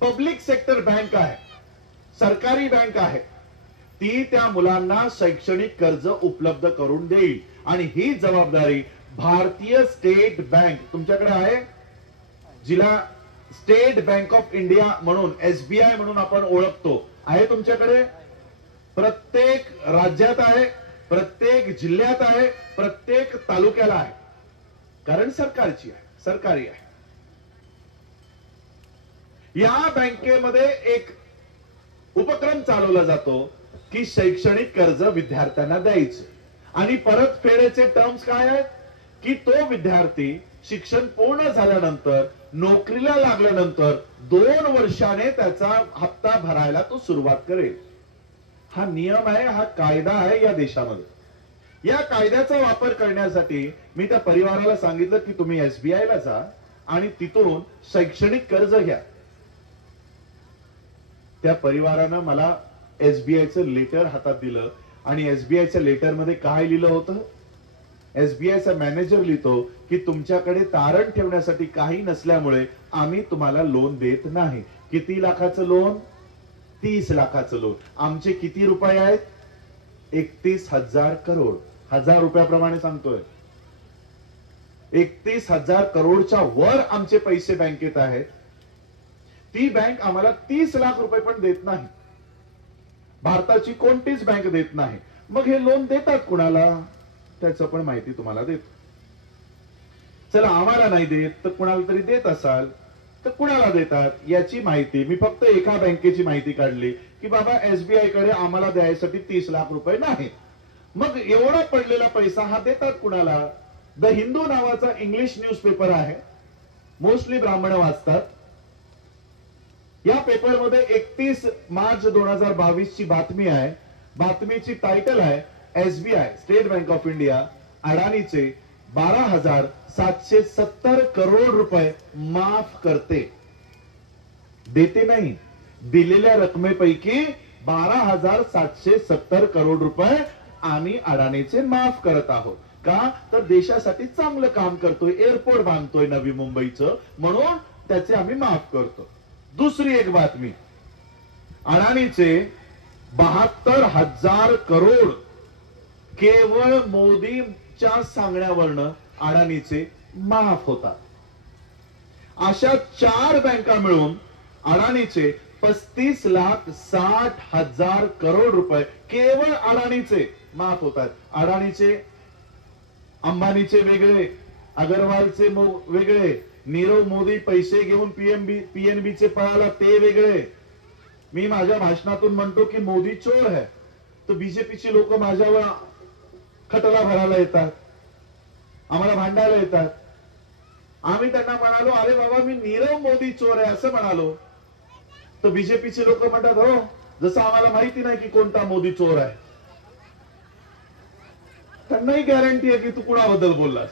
पब्लिक सेक्टर बँक आहे, सरकारी बँक आहे, ती त्या मुलांना शैक्षणिक कर्ज उपलब्ध करून देईल. आणि ही जबाबदारी भारतीय स्टेट बँक तुमच्याकडे आहे, जिला स्टेट बँक ऑफ इंडिया म्हणून, SBI म्हणून आपण ओळखतो, आहे तुमच्याकडे. प्रत्येक राज्यात आहे, प्रत्येक जिल्ह्यात आहे, प्रत्येक तालुक्याला आहे, कारण सरकारची आहे, सरकारी आहे. या बँकेमध्ये एक उपक्रम चालवला जातो की शैक्षणिक कर्ज विद्यार्थ्यांना द्यायचं, आणि परतफेडीचे टर्म्स काय आहेत? की तो विद्यार्थी शिक्षण पूर्ण झाल्यानंतर, नोकरीला लागल्यानंतर 2 वर्षाने त्याचा हप्ता भरायला तो सुरुवात करेल. हा नियम आहे, हा कायदा आहे या देशामध्ये. या कायद्याचा वापर करण्यासाठी मी त्या परिवाराला सांगितलं की तुम्ही SBI ला जा आणि तिथून शैक्षणिक कर्ज घ्या. त्या परिवारानं मला SBIचं लेटर हातात दिलं आणि SBIच्या लेटर मध्ये काय लिहिलं होतं? SBIचा मॅनेजर लिहितो की तुमच्याकडे तारण ठेवण्यासाठी काही नसल्यामुळे आम्ही तुम्हाला लोन देत नाही. किती लाखाचं लोन? 30 लाखाचं लोन. आमचे किती रुपये आहेत? 31,000 करोड. 1000 रुपयाप्रमाणे सांगतोय. 31,000 करोडच्या वर आमचे पैसे बँकेत आहेत. ती बँक आम्हाला 30 लाख रुपये पण देत नाही. भारताची कोणतीच बँक देत नाही. मग हे लोन देतात कुणाला? त्याचं पण माहिती तुम्हाला देतो. चला, आम्हाला नाही देत तर कुणाला तरी देत असाल तर कुणाला देतात याची माहिती मी फक्त एका बँकेची माहिती काढली की बाबा SBI कडे आम्हाला द्यायसाठी 30 लाख रुपये नाही. मग एवढा पडलेला पैसा हा देतात कुणाला? द हिंदू नावाचा इंग्लिश न्यूजपेपर आहे, मोस्टली ब्राह्मण वाचतात. या पेपरमध्ये 31 मार्च 2022 ची बातमी आहे. बातमीची टायटल आहे SBI State Bank of India अडाणीचे 12,770 करोड रुपये माफ करते. देते नाही, दिलेल्या रकमेपैकी 12,770 करोड रुपये आम्ही अडाणीचे माफ करत आहोत. का? तर देशासाठी चांगलं काम करतोय, एअरपोर्ट बांधतोय नवी मुंबईचं, म्हणून त्याचे आम्ही माफ करतो. दुसरी एक बातमी, अडाणीचे 72,000 करोड केवळ मोदींच्या सांगण्यावरनं अडाणीचे माफ होतात. अशा 4 बँका मिळून अडाणीचे 35,60,000 करोड रुपये केवळ अडाणीचे माफ होतात. अडाणीचे, अंबानीचे वेगळे, अगरवालचे वेगळे, नीरव मोदी पैसे घेऊन PNB चे पळाला ते वेगळे. मी माझ्या भाषणातून म्हणतो की मोदी चोर है, तर बीजेपीची लोक माझ्यावर खटला भरायला येतात, आम्हाला भांडायला येतात. आम्ही त्यांना म्हणालो, अरे बाबा मी नीरव मोदी चोर आहे असं म्हणालो, तर बीजेपीचे लोक म्हणतात, हो जसं आम्हाला माहिती नाही की कोणता मोदी चोर आहे. त्यांनाही गॅरंटी आहे की तू कुणाबद्दल बोललास.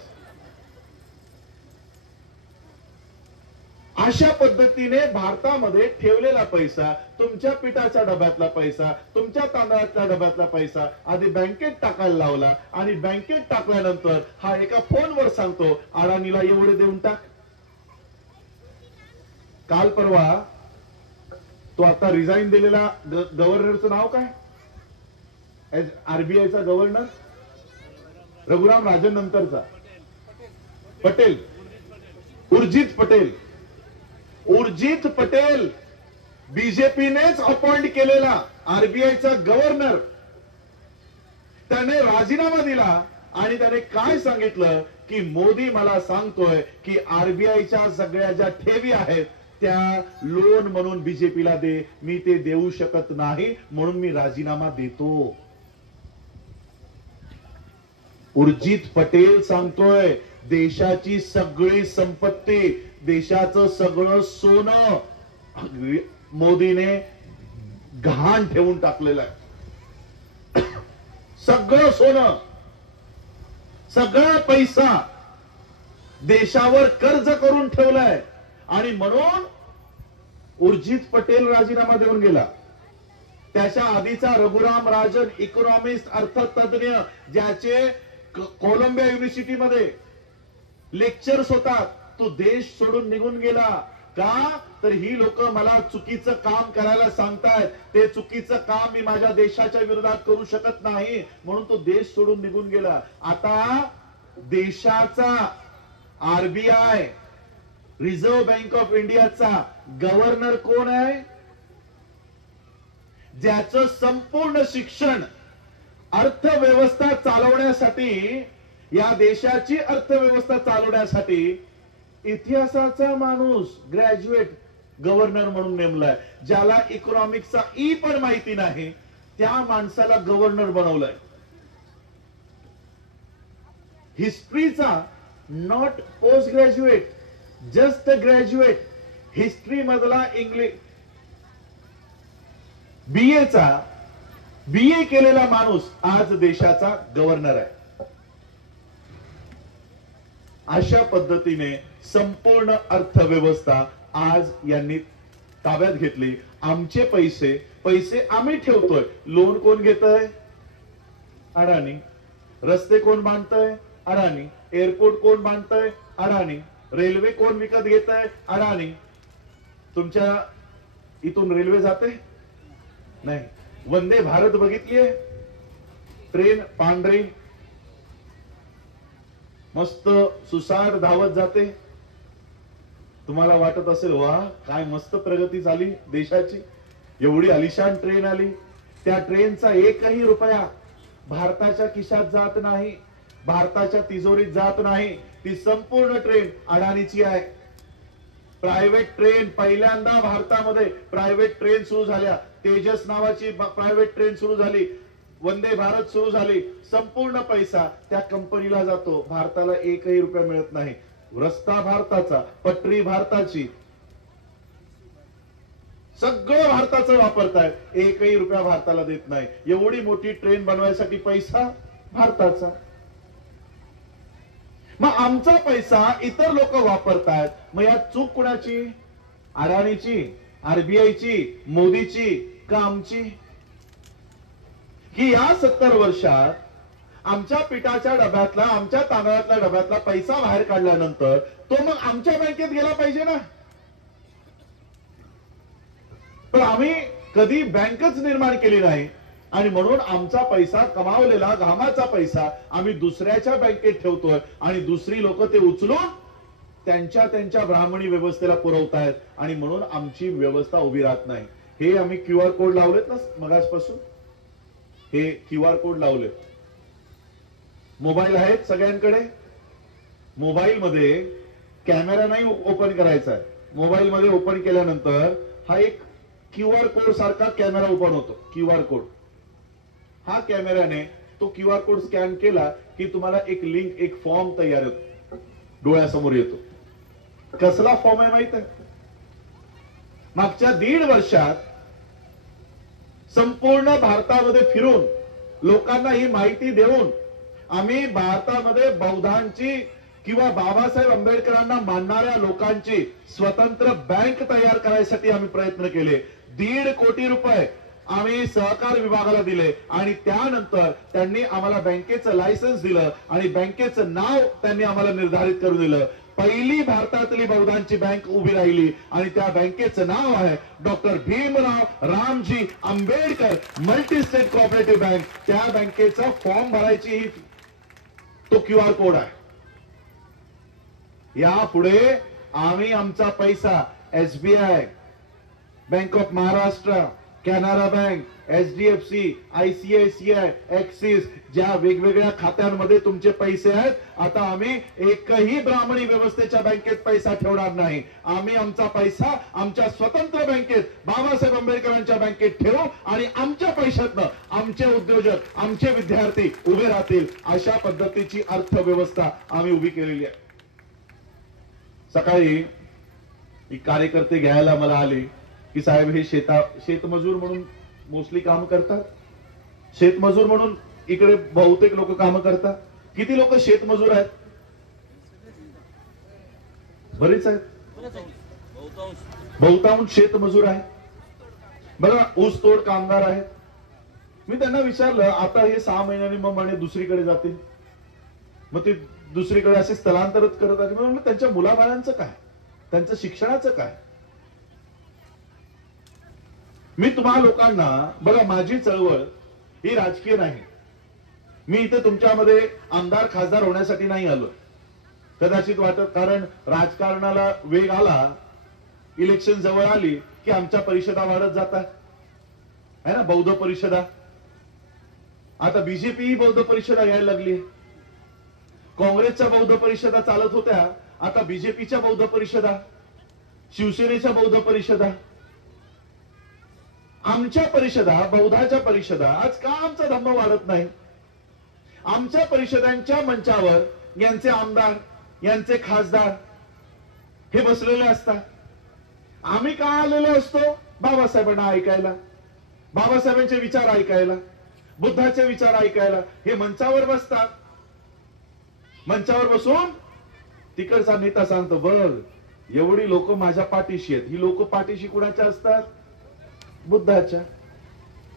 अशा पद्धतीने भारतामध्ये ठेवलेला पैसा, तुमच्या पिठाच्या डब्यातला पैसा, तुमच्या तांदळाच्या डब्यातला पैसा आधी बँकेत टाकायला लावला आणि बँकेत टाकल्यानंतर हा एका फोनवर सांगतो अडाणीला एवढे देऊन टाक. काल परवा तो आता रिझाईन दिलेला गव्हर्नरचं नाव काय, आरबीआयचा गव्हर्नर रघुराम राजन नंतरचा पटेल, उर्जित पटेल. उर्जित पटेल बीजेपीनेच अपॉइंट केलेला आरबीआयचा गव्हर्नर, त्याने राजीनामा दिला आणि त्याने काय सांगितलं की मोदी मला सांगतोय की आरबीआयच्या सगळ्या ज्या ठेवी आहेत त्या लोन म्हणून बीजेपीला दे, मी ते देऊ शकत नाही म्हणून मी राजीनामा देतो. उर्जित पटेल सांगतोय देशाची सगळी संपत्ती, देशाचं सगळं सोनं मोदीने गहाण ठेवून टाकलेलं आहे. सगळं सोनं, सगळा पैसा देशावर कर्ज करून ठेवलाय आणि म्हणून उर्जित पटेल राजीनामा देऊन गेला. त्याच्या आधीचा रघुराम राजन इकॉनॉमिस्ट, अर्थतज्ञ, ज्याचे कोलंबिया युनिव्हर्सिटीमध्ये लेक्चर्स होतात, तो देश सोडून निघून गेला. का तर ही लोक मला चुकीचं काम करायला सांगतायत, ते चुकीचं काम मी माझ्या देशाच्या विरोधात करू शकत नाही म्हणून तो देश सोडून निघून गेला. आता देशाचा आरबीआय, रिझर्व्ह बँक ऑफ इंडियाचा गव्हर्नर कोण आहे, ज्याचं संपूर्ण शिक्षण अर्थव्यवस्था चालवण्यासाठी, या देशाची अर्थव्यवस्था चालवण्यासाठी इतिहासाचा माणूस, ग्रॅज्युएट गव्हर्नर म्हणून नेमलाय. ज्याला इकॉनॉमिक्सचा ई पण माहिती नाही त्या माणसाला गव्हर्नर बनवलंय. हिस्ट्रीचा not post graduate, just graduate, history मधला इंग्लिश बीए केलेला माणूस आज देशाचा गव्हर्नर आहे. अशा पद्धतीने संपूर्ण अर्थव्यवस्था आज यांनी ताब्यात घेतली. आमचे पैसे आम्ही ठेवतोय, लोन कोण घेतोय, अडाणी. रस्ते कोण बांधतोय, अडाणी. एअरपोर्ट कोण बांधतोय, अडाणी. रेल्वे कोण विकत घेतोय, अडाणी. तुमच्या इथून रेल्वे जाते नाही. वंदे भारत बघितलीये, ट्रेन पांढरी मस्त सुसाट धावत जाते. तुम्हाला वाटत असेल वा काय मस्त प्रगती झाली देशाची, एवढी आलिशान ट्रेन आली. त्या ट्रेनचा एकही रुपया भारताच्या खिशात जात नाही, भारताच्या तिजोरीत जात नाही. ती संपूर्ण ट्रेन अडाणीची आहे. प्रायव्हेट ट्रेन पहिल्यांदा भारतामध्ये प्रायव्हेट ट्रेन सुरू झाल्या. तेजस नावाची प्रायव्हेट ट्रेन सुरू झाली, वंदे भारत सुरू झाली. संपूर्ण पैसा त्या कंपनीला जातो, भारताला एकही रुपया मिळत नाही. रस्ता भारताचा, पटरी भारताची, सगळं भारताचं वापरतायत, एकही रुपया भारताला देत नाही. एवढी मोठी ट्रेन बनवायसाठी पैसा भारताचा. मग आमचा पैसा इतर लोक वापरतायत, मग यात चूक कुणाची, अडाणीची, आरबीआयची, मोदीची का आमची? की या 70 वर्षात आमच्या पिठाच्या डब्यातला, आमच्या तांदळातल्या डब्यातला पैसा बाहेर काढल्यानंतर तो मग आमच्या बँकेत गेला पाहिजे ना. पण आम्ही कधी बँकच निर्माण केली नाही आणि म्हणून आमचा पैसा, कमावलेला घामाचा पैसा आम्ही दुसऱ्याच्या बँकेत ठेवतोय आणि दुसरी लोक ते उचलून त्यांच्या ब्राह्मणी व्यवस्थेला पुरवतायत आणि म्हणून आमची व्यवस्था उभी राहत नाही. हे आम्ही क्यूआर कोड लावलेत ना मगासपासून, हे क्यूआर कोड लावले. मोबाईल आहेत सगळ्यांकडे. मोबाईल मध्ये कॅमेरा नाही ओपन करायचा आहे. मोबाईल मध्ये ओपन केल्यानंतर हा एक क्यूआर कोड सारखा कॅमेरा ओपन होतो. क्यूआर कोड हा कॅमेऱ्याने तो QR कोड स्कॅन केला की तुम्हाला एक लिंक, एक फॉर्म तयार होतो, डोळ्यासमोर येतो. कसला फॉर्म आहे माहित आहे? मागच्या 1.5 वर्षात संपूर्ण भारतामध्ये फिरून लोकांना ही माहिती देऊन आम्ही भारतामध्ये बौद्धांची किंवा बाबासाहेब आंबेडकरांना मानणाऱ्या लोकांची स्वतंत्र बँक तयार करायसाठी आम्ही प्रयत्न केले. 1.5 कोटी रुपये आम्ही सहकार विभागाला दिले आणि त्यानंतर त्यांनी आम्हाला बँकेचं लायसन्स दिलं आणि बँकेचं नाव त्यांनी आम्हाला निर्धारित करून दिलं. पहिली भारतातली बौद्धांची बँक उभी राहिली आणि त्या बँकेचं नाव आहे doctor Bhimrao Ramji Ambedkar multi state cooperative bank. त्या बँकेचा फॉर्म भरायची तो QR कोड आहे. यापुढे आम्ही आमचा पैसा SBI, bank of Maharashtra, Canara bank, HDFC, ICICI, axis, ज्या वेगवेगळ्या खात्यांमध्ये तुमचे पैसे आहेत, आता आम्ही एकही ब्राह्मणी व्यवस्थेच्या बँकेत पैसा ठेवणार नाही. आम्ही आमचा पैसा आमच्या स्वतंत्र बँकेत, बाबासाहेब आंबेडकरांच्या बँकेत ठेवू आणि आमच्या पैशातनं आमचे उद्योजक, आमचे विद्यार्थी उभे राहतील. अशा पद्धतीची अर्थव्यवस्था आम्ही उभी केलेली आहे. सकाळी कार्यकर्ते घ्यायला मला आले की साहेब हे शेतमजूर म्हणून मोस्टली काम करतात, शेतमजूर म्हणून इकडे बहुतेक लोक काम करतात. किती लोक शेतमजूर आहेत? बरेच आहेत. बहुतांश शेतमजूर आहेत. बघा, ऊसतोड कामगार आहेत. मी त्यांना विचारलं, आता हे 6 महिन्यांनी मग म्हणे दुसरीकडे जातील, मग ते दुसरीकडे असे स्थलांतरित करत आहेत. म्हणून त्यांच्या मुलाबाळांचं काय, त्यांचं शिक्षणाचं काय? मी तुम्हा लोकांना, बघा, माझी चळवळ ही राजकीय नाही. मी इथे तुमच्यामध्ये आमदार खासदार होण्यासाठी नाही आलो. कदाचित वाटत, कारण राजकारणाला वेग आला, इलेक्शन जवळ आली की आमच्या परिषदा वाढत जातात, है ना, बौद्ध परिषदा. आता बीजेपी ही बौद्ध परिषदा घ्यायला लागली. काँग्रेसच्या बौद्ध परिषदा चालत होत्या, आता बीजेपीच्या बौद्ध परिषदा, शिवसेनेच्या बौद्ध परिषदा, आमच्या परिषदा, बौद्धाच्या परिषदा. आज का आमचा धम्म वाढत नाही? आमच्या परिषदांच्या मंचावर यांचे आमदार, यांचे खासदार हे बसलेले असतात. आम्ही का आलेलो असतो? बाबासाहेबांना ऐकायला, बाबासाहेबांचे विचार ऐकायला, बुद्धाचे विचार ऐकायला. हे मंचावर बसतात. मंचावर बसून तिकडचा नेता सांगतो, बघ, एवढी लोक माझ्या पाठीशी आहेत. ही लोक पाठीशी कुणाच्या असतात? बुद्धाच्या.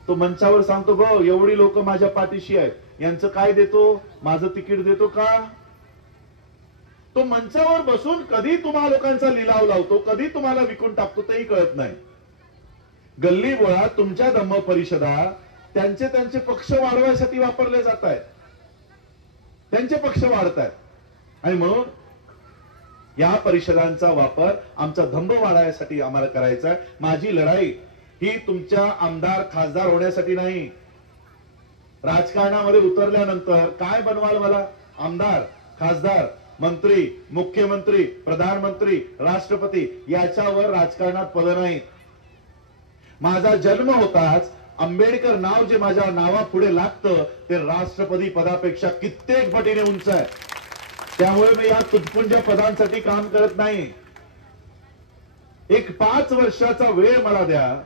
तो मंचावर सांगतो, बघ, एवढी लोक माझ्या पाठीशी आहेत. यांचं काय देतो? माझं तिकीट देतो का? तो मंचावर बसून कधी तुम्हा लोकांचा लिलाव लावतो, कधी तुम्हाला विकून टाकतो तेही कळत नाही. गल्ली बोळात तुमच्या धम्म परिषदा त्यांचे पक्ष वाढवायसाठी वापरले जात आहेत. त्यांचे पक्ष वाढत आहेत आणि म्हणून या परिषदांचा वापर आमचा धम्म वाढायसाठी आम्हाला करायचा आहे. माझी लढाई ही तुमच्या आमदार खासदार होण्यासाठी नाही. राजकारणामध्ये उतरल्यानंतर काय बनवाल मला? आमदार, खासदार, मंत्री, मुख्यमंत्री, प्रधानमंत्री, राष्ट्रपती याच्यावर राजकारणात पद नाही. माझा जन्म होताच आंबेडकर नाव जे माझ्या नावापुढे लागतं ते राष्ट्रपती पदापेक्षा कित्येक पटीने उंच आहे. त्यामुळे मी या तुटपुंज पदांसाठी काम करत नाही. एक 5 वर्षाचा वेळ मला द्या.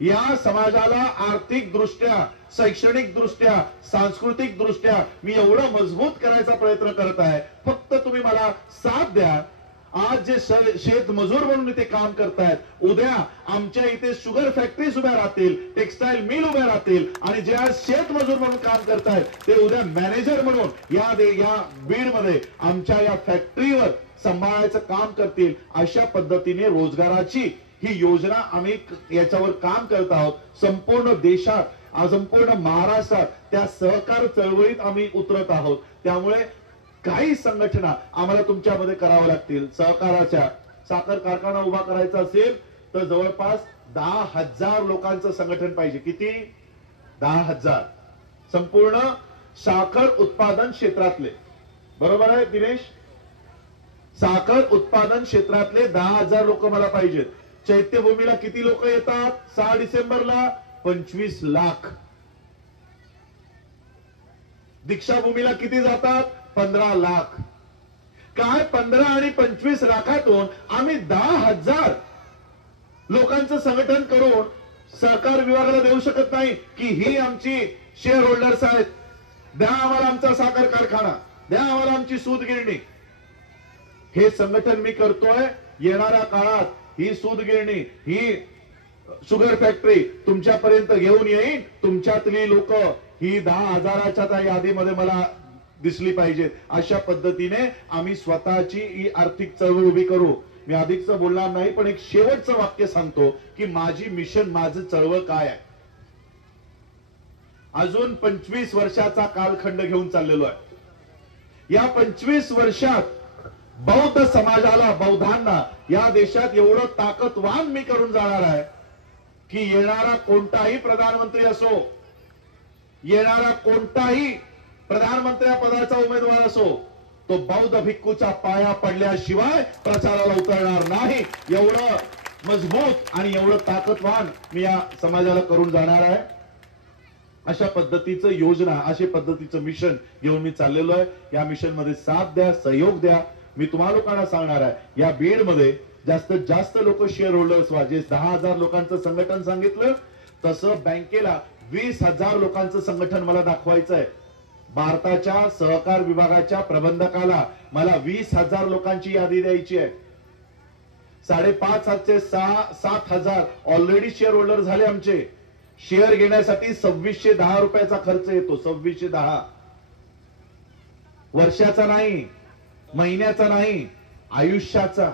या समाजाला आर्थिक दृष्ट्या, शैक्षणिक दृष्ट्या, सांस्कृतिक दृष्ट्या मी एवढं मजबूत करायचा प्रयत्न करत आहे. फक्त तुम्ही मला साथ द्या. आज जे शेतमजूर म्हणून इथे काम करतायत, उद्या आमच्या इथे शुगर फॅक्टरीज उभ्या राहतील, टेक्सटाईल मिल उभ्या राहतील आणि जे आज शेतमजूर म्हणून काम करतायत ते उद्या मॅनेजर म्हणून या बीडमध्ये आमच्या या फॅक्टरीवर सांभाळायचं काम करतील. अशा पद्धतीने रोजगाराची ही योजना आम्ही याच्यावर काम करत आहोत. संपूर्ण देशात, संपूर्ण महाराष्ट्रात त्या सहकार चळवळीत आम्ही उतरत आहोत. त्यामुळे काही संघटना आम्हाला तुमच्यामध्ये कराव्या लागतील. सहकाराच्या साखर कारखाना उभा करायचा असेल तर जवळपास 10,000 लोकांचं संघटन पाहिजे. किती? 10,000. संपूर्ण साखर उत्पादन क्षेत्रातले. बरोबर आहे दिनेश? साखर उत्पादन क्षेत्रातले 10,000 लोक मला पाहिजेत. चैत्यभूमीला किती लोक येतात? 6 डिसेंबरला 25 लाख. दीक्षाभूमीला किती जातात? 15 लाख. काय 15 आणि 25 लाखातून आम्ही 10,000 लोकांचं संघटन करून सहकार विभागाला देऊ शकत नाही की ही आमची शेअर होल्डर्स आहेत, द्या आम्हाला आमचा साखर कारखाना, द्या आम्हाला आमची सूत गिरणी. हे संघटन मी करतोय. येणाऱ्या काळात ही सूत गिरणी, ही शुगर फॅक्टरी तुमच्यापर्यंत घेऊन येईन. तुमच्यातली लोक ही 10,000च्या त्या यादीमध्ये मला दिसली पाहिजेत. अशा पद्धतीने आम्ही स्वतःची ही आर्थिक चळवळ उभी करू. मी अधिकच बोलणार नाही, पण एक शेवटचं वाक्य सांगतो की माझी मिशन, माझं चळवळ काय आहे. अजून 25 वर्षाचा कालखंड घेऊन चाललेलो आहे. या 25 वर्षात बौद्ध समाजाला, बौद्धांना या देशात एवढं ताकदवान मी करून जाणार आहे की येणारा कोणताही प्रधानमंत्री असो, येणारा कोणताही प्रधानमंत्री पदाचा उमेदवार असो, तो बौद्ध भिक्खूच्या पाया पडल्याशिवाय प्रचाराला उतरणार नाही. एवढं मजबूत आणि एवढं ताकदवान मी या समाजाला करून जाणार आहे. अशा पद्धतीचं योजना, अशा पद्धतीचं मिशन घेऊन मी चाललेलो आहे. या मिशन मध्ये साथ द्या, सहयोग द्या. मी तुम्हा लोकांना सांगणार आहे, या बीड मध्ये जास्तीत जास्त लोक शेअर होल्डर्स व्हा. जे 10,000 लोकांचं संघटन सांगितलं, तसं बँकेला 20,000 लोकांचं संघटन मला दाखवायचं आहे. भारताच्या सहकार विभागाच्या प्रबंधकाला मला 20,000 लोकांची यादी द्यायची आहे. 5,500 ते 7,000 ऑलरेडी शेअर होल्डर झाले आमचे. शेअर घेण्यासाठी 2,610 रुपयाचा खर्च येतो. 2,610 वर्षाचा नाही, महिन्याचा नाही, आयुष्याचा.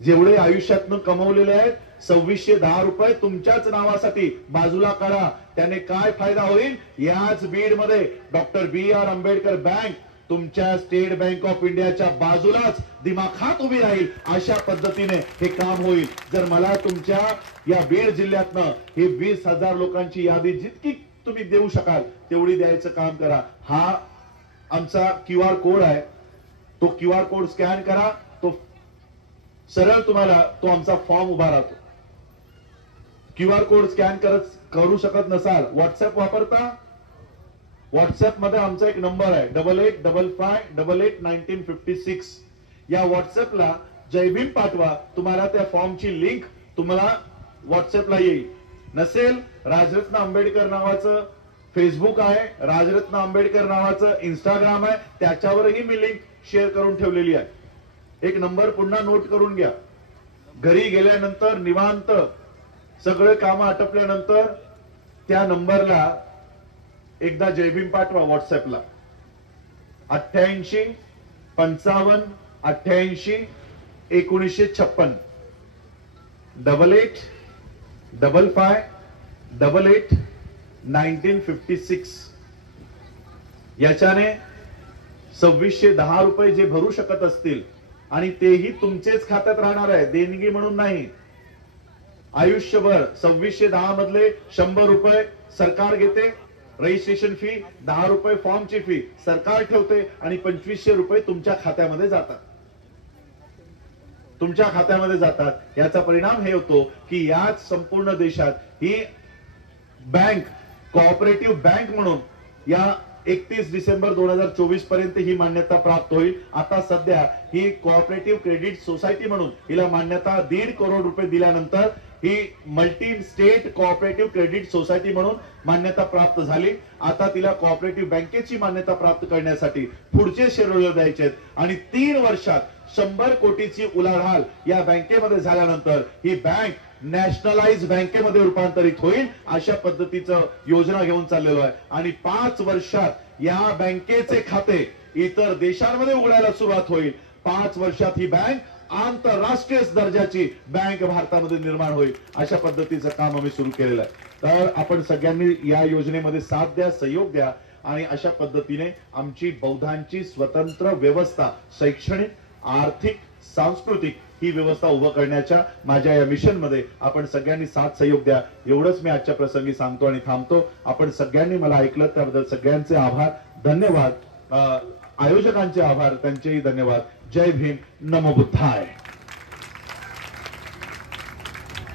जेवढे आयुष्यातनं कमवलेले आहेत 2,610 रुपये तुमच्याच नावासाठी बाजूला करा. त्याने काय फायदा होईल? याच बीड मध्ये डॉक्टर B.R. आंबेडकर बँक तुमच्या स्टेट बँक ऑफ इंडियाच्या बाजूलाच दिमाखात उभी राहील. अशा पद्धतीने हे काम होईल. जर मला तुमच्या या बीड जिल्ह्यातनं ही 20,000 लोकांची यादी जितकी तुम्ही देऊ शकाल तेवढी द्यायचं काम करा. हा आमचा QR कोड आहे. तो QR कोड स्कॅन करा. तो सरळ तुम्हाला तो आमचा फॉर्म उभा राहतो. QR कोड स्कॅन करू शकत नसाल, व्हॉट्सअप वापरता? व्हॉट्सअप मध्ये आमचा एक नंबर आहे 8855881956. या व्हॉट्सअपला जय भीम पाठवा. तुम्हाला त्या फॉर्मची लिंक तुम्हाला व्हॉट्सअपला येईल. नसेल, राजरत्न आंबेडकर नावाचं फेसबुक आहे, राजरत्न आंबेडकर नावाचं इंस्टाग्राम आहे, त्याच्यावरही मी लिंक शेअर करून ठेवलेली आहे. एक नंबर पुन्हा नोट करून घ्या. घरी गेल्यानंतर निवांत सगळे काम आटपल्यानंतर त्या नंबरला एकदा जय भीम पाठवा व्हॉट्सअपला. 88 55 88 1956 88 55 88 1956. याच्याने 2,610 रुपये जे भरू शकत असतील, आणि तेही तुमचेच खात्यात राहणार आहे, देणगी म्हणून नाही. आयुष्यभर 2,610 मधले 100 रुपये सरकार घेते, रजिस्ट्रेशन फी 10 रुपये फॉर्मची फी सरकार ठेवते, आणि 2,500 रुपये तुमच्या खात्यामध्ये जातात. तुमच्या खात्यामध्ये जातात. याचा परिणाम हे होतो की याच संपूर्ण देशात ही बँक कोऑपरेटिव्ह बँक म्हणून या 31 डिसेंबर 2024 पर्यंत ही मान्यता प्राप्त होईल. आता सध्या ही कोऑपरेटिव्ह क्रेडिट सोसायटी म्हणून हिला मान्यता 1.5 करोड रुपये दिल्यानंतर ही multi state cooperative credit society म्हणून मान्यता प्राप्त झाली. आता तिला कोऑपरेटिव्ह बँकेची मान्यता प्राप्त करण्यासाठी पुढचे शेअर द्यायचे आहेत, आणि 3 वर्षात 100 कोटीची उलाढाल या बँकेमध्ये झाल्यानंतर ही बँक नॅशनलाइज बँकेमध्ये रूपांतरित होईल. अशा पद्धतीचं योजना घेऊन चाललेलो आहे. आणि 5 वर्षात या बँकेचे खाते इतर देशांमध्ये उघडायला सुरुवात होईल. 5 वर्षात ही बँक आंतरराष्ट्रीय दर्जाची बँक भारतामध्ये निर्माण होईल. अशा पद्धतीचं काम आम्ही सुरू केलेलं आहे. तर आपण सगळ्यांनी या योजनेमध्ये साथ द्या, सहयोग द्या, आणि अशा पद्धतीने आमची बौद्धांची स्वतंत्र व्यवस्था, शैक्षणिक, आर्थिक, सांस्कृतिक ही व्यवस्था उभं करण्याच्या माझ्या या मिशन मध्ये आपण सगळ्यांनी साथ सहयोग द्या. एवढंच मी आजच्या प्रसंगी सांगतो आणि थांबतो. आपण सगळ्यांनी मला ऐकलं त्याबद्दल सगळ्यांचे आभार, धन्यवाद. आयोजकांचे आभार, त्यांचेही धन्यवाद. जय भीम, नमो बुद्धाय.